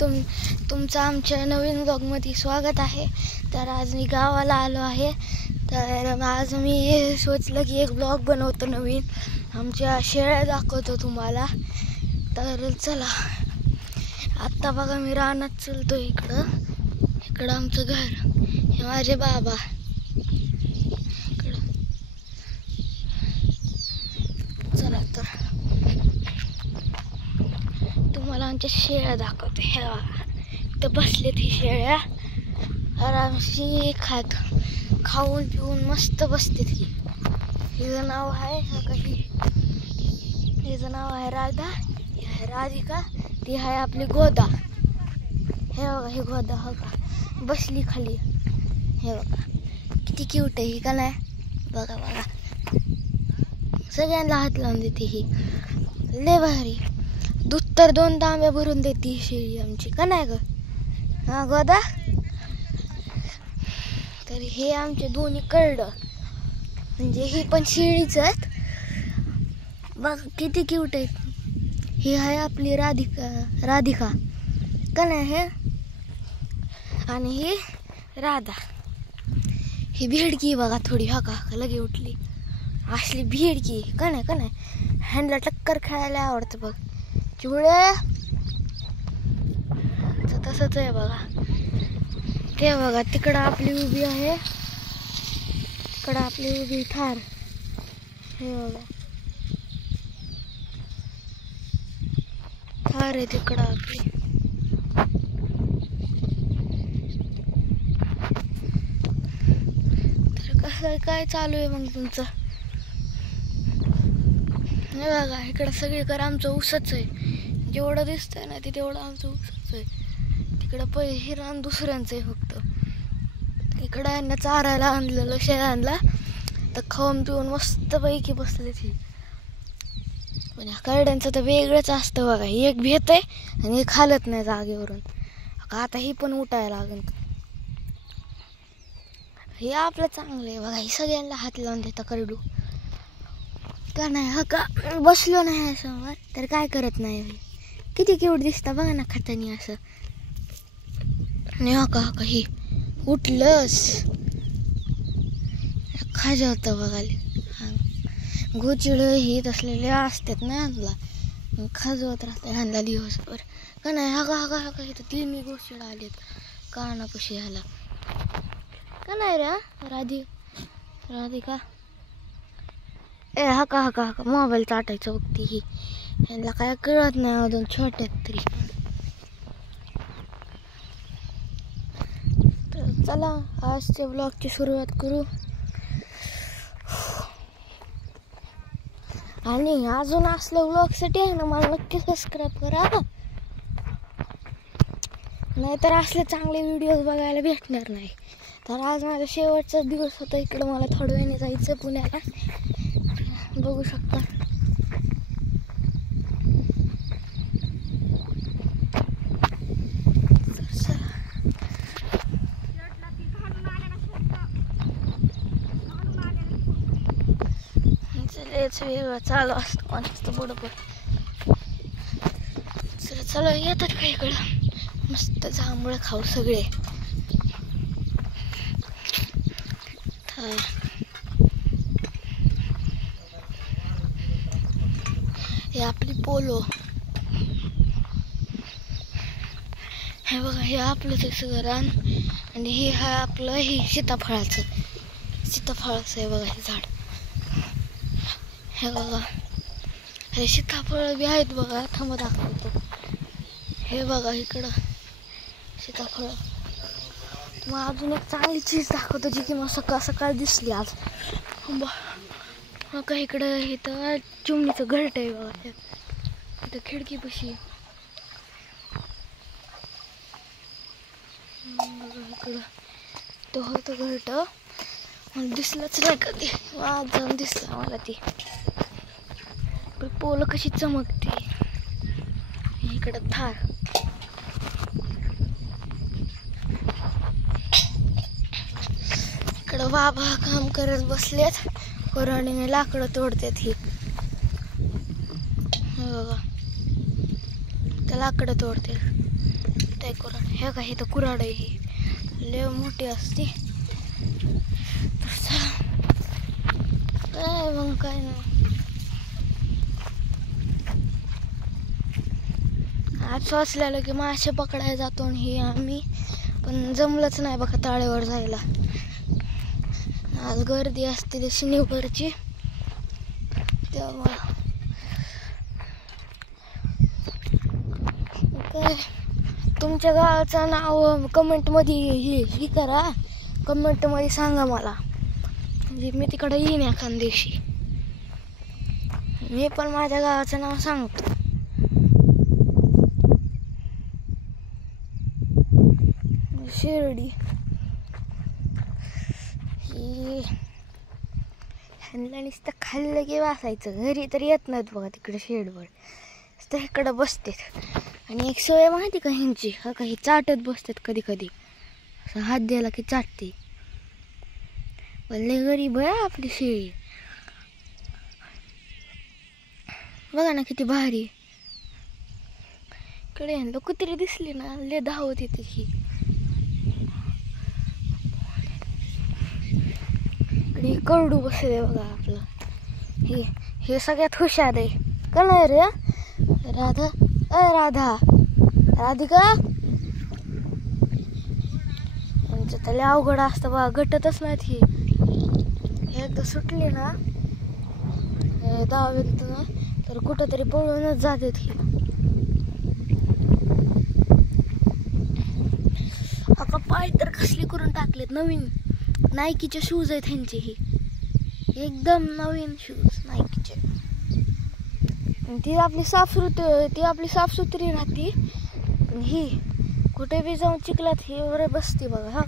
तुमचं आमच्या नवीन ब्लॉगमध्ये स्वागत आहे। तर आज मी गावाला आलो आहे। तर आज मी सोचलं की एक ब्लॉग बनवतो नवीन, आमच्या शेळ्या दाखवतो तुम्हाला। तर चला, आत्ता बघा मी रानात चलतो। इकडं आमचं घर, हे माझे बाबा। चला तर तुम्हाला आमच्या शेळ्या दाखवते। हे बघा, इथं बसलेत ही शेळ्या आरामशी खाऊन पिऊन मस्त बसतेत। हिचं नाव आहे हिचं नाव आहे राधा, ही आहे राधिका, ती आहे आपली गोदा। हे बघा ही गोदा हो का बसली खाली। हे बघा किती क्यूट आहे ही का नाही? बघा बघा, सगळ्यांना हात लावून देते ही, लय भारी। दूध तर 2 तांब्या भरून देते ही शेळी आमची का नाही ग? हा गोदा। तर हे आमचे दोन्ही करडं, म्हणजे ही पण शेळीच आहेत। बघ किती क्यूट आहेत। ही आहे आपली राधिका का नाही हे, आणि ही राधा। ही भिडकी बघा थोडी हा का लगे उठली, असली भिडकी का नाही ह्यांना टक्कर खेळायला आवडतं बघ चिवळे। तसंच आहे बघा, ते बघा तिकडं आपली उभी आहे, तिकडं आपली उभी थार। हे बघा थार आहे तिकडं आपली। तर कसं काय चालू आहे मग तुमचं? हे बघा इकडं सगळीकडे आमचं ऊसच आहे, जेवढं दिसतंय ना ते तेवढं आमचं ऊसच आहे। तिकडं हे रान दुसऱ्यांचं आहे फक्त। इकडं यांना चारायला आणलेलं शेळ्यांना, तर खाऊन पिऊन मस्त पैकी बसले ती। पण ह्या करड्यांचं तर वेगळंच असतं बघा, एक भेट आहे आणि एक हालत नाही जागेवरून। आता ही पण उठायला लागेल। हे आपलं चांगलं आहे बघा, ही सगळ्यांना हात लावून देतं करडू का नाही? हा का बसलो नाही समोर तर काय करत नाही। किती क्यूट दिसता बघा ना खातानी असं। आणि हा का ही उठलंच खाजवतं बघा, गोचिड ही तसलेले असतात ना ह्यांना, खाजवत राहतं ह्यांना दिवसभर का नाही? हा का इथं 3 गोचिड आलेत कानापाशी ह्याला का नाही रे राधिका। हा का मोबाईल चाटायचं बघती ही, ह्यांना काय कळत नाही अजून, छोट्यात तरी। तर चला आजच्या ब्लॉगची सुरुवात करू। आणि अजून असलं ब्लॉगसाठी आहे ना मला नक्की सबस्क्राईब करा, नाहीतर असले चांगले व्हिडिओज बघायला भेटणार नाही। तर आज माझा शेवटचा दिवस होता इकडं, मला थोड्या वेळाने जायचं पुण्याला, बघू शकता। वेगळं चालू असतं मस्त बरोबर। चला येतात का इकडं, मस्त जांभळं खाऊ सगळे। हे आपली पोलो, हे बघा हे आपलंच आहे सगळं रान। आणि हे हा आपलं ही सीताफळाचं आहे बघा हे झाड। हे बघा अरे सीताफळ बी आहेत बघा, थांबा दाखवतो। हे बघा इकडं सीताफळ। मग अजून एक चांगली चीज दाखवतो जी की मला सकाळ दिसली आज। का इकडं इथं चिमणीचं घरट आहे बघा, इथं खिडकीपाशी। इकडं तो होतं घरट, मला दिसलंच नाही कधी, आज जाऊन दिसलं मला ती। पोलं कशी चमकते। इकडं थार, इकडं बाबा काम करत बसलेत, कोराडीने लाकडं तोडतात ही बघा, त्या लाकडं तोडते। ते कुराड हे का, हे तर कुराड आहे, ही लय मोठी असते. तर चला काय मग काय नाही. आज वाचलेलं की मासे पकडायला जातो आणि हे आम्ही, पण जमलंच नाही बघा ताळेवर जायला. आज गर्दी असते ते शनिवारची, त्यामुळं काय. तुमच्या गावाचं नाव कमेंटमध्ये हे करा, कमेंटमध्ये सांगा मला, म्हणजे मी तिकडे येईन एखाद दिवशी. मी पण माझ्या गावाचं नाव सांगतो. शिर्डी ही ह्यांना नुसतं खाल्लं की वासायचं, घरी तर येत नाहीत बघा तिकडे शेडवर, तर इकडं बसतात. आणि एक सोय माहिती का ह्यांची, हा काही चाटत बसतात कधी कधी, असं हात द्यायला की चाटते. पण लय गरीब आहे आपली शेळी, बघा ना किती भारी. इकडे ह्यांना कुत्री दिसली ना लय धावत येते ही. आणि करडू बसले बघा आपलं, हे सगळ्यात हुशार आहे का नाही रे राधा. राधा राधिका आमचं त्याला अवघड असतं बघा, गटतच नाहीत ही. एकदा सुटली ना दावेत ना तर कुठं तरी पळूनच जातात ही. आता पाय तर कसले करून टाकलेत, नवीन नायकीचे शूज आहेत ह्यांचे, ही एकदम नवीन शूज नायकीचे. ती आपली साफसुथरी राहते, पण ही कुठे बी जाऊन चिखलात ही वर बसते बघा. हा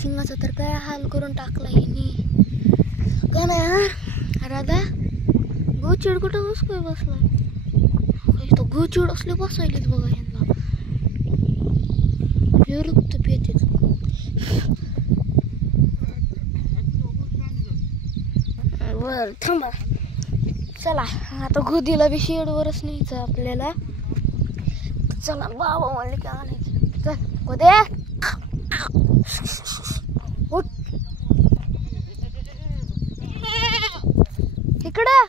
शिंगाचा तर काय हाल करून टाकला हिनी का नाही. हा राधा गोचिड कुठं बसतोय बसलाय, तो गोचिड असले बसायलेत बघा ह्यांना, हे रक्त पिते. बर थांबा, चला आता गोदीला बी शेडवरच न्यायचं आपल्याला. चला बाबा म्हणले की आणायचं. चल गोद्या उठ इकडं.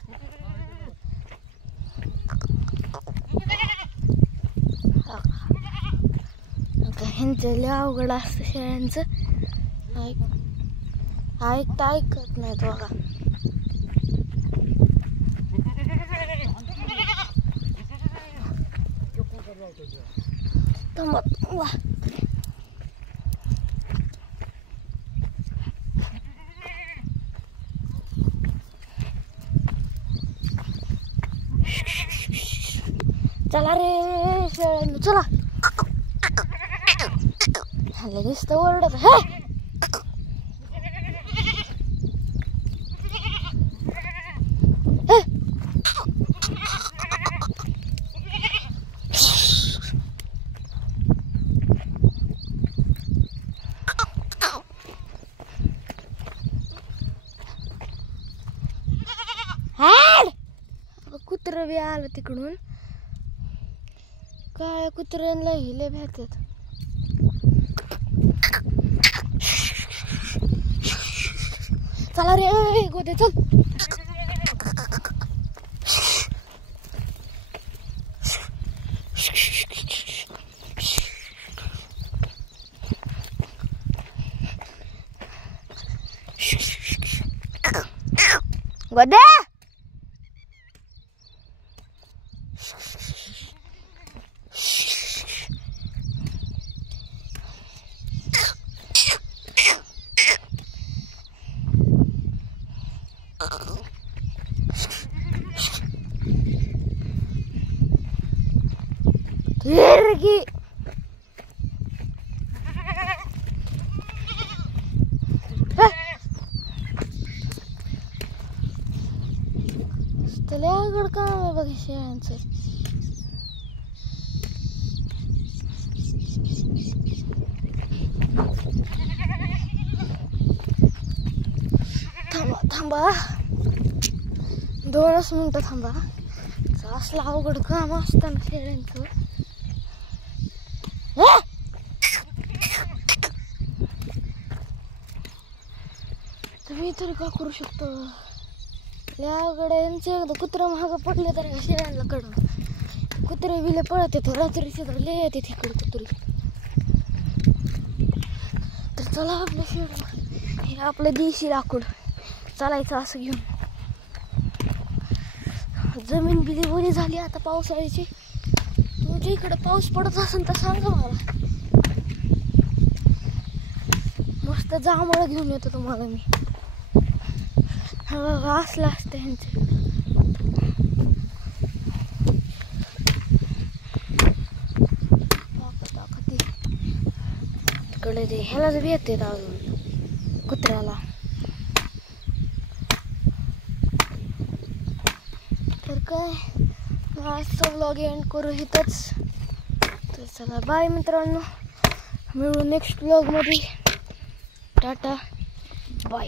ह्यांचं लय अवघड असतं शेळ्यांचं, ऐकत नाहीत बघा. थांबा चला रे शेळ्यांनो चला. लगेच तर ओरडत हे. कुत्र बी आलं तिकडून, काय कुत्र्यांना हिले भेटतात. चला रे गोदे चल. गोदे Pergi. Setelah agak kami bagi seanse. Tambah 2 minit tambah. Asla अवघड काम असतं ना शेळ्यांचं. मी तरी काय करू शकतो. याकडे यांचे एकदा कुत्रा महाग पडले तर शेळ्यांना कडून कुत्रे बिले पळत येतो रात्रीचे तर लय येते तिकडे कुत्री. तर चला आपल्या शेड हे आपलं देशी लाकूड चालायचं असं घेऊन. जमीन बिली ओली झाली आता पावसाळ्याची. तुमच्या इकडे पाऊस पडत असेल तर सांगा मला. मस्त जांभळं घेऊन येतो तुम्हाला मी. हा असलं असतं ह्यांचं. तिकडे ते ह्यालाच भेट येत अजून कुत्र्याला. तर काय आजचा व्लॉग एंड करू इथंच. तर चला बाय मित्रांनो, मिळू नेक्स्ट व्लॉगमध्ये. Tata bye.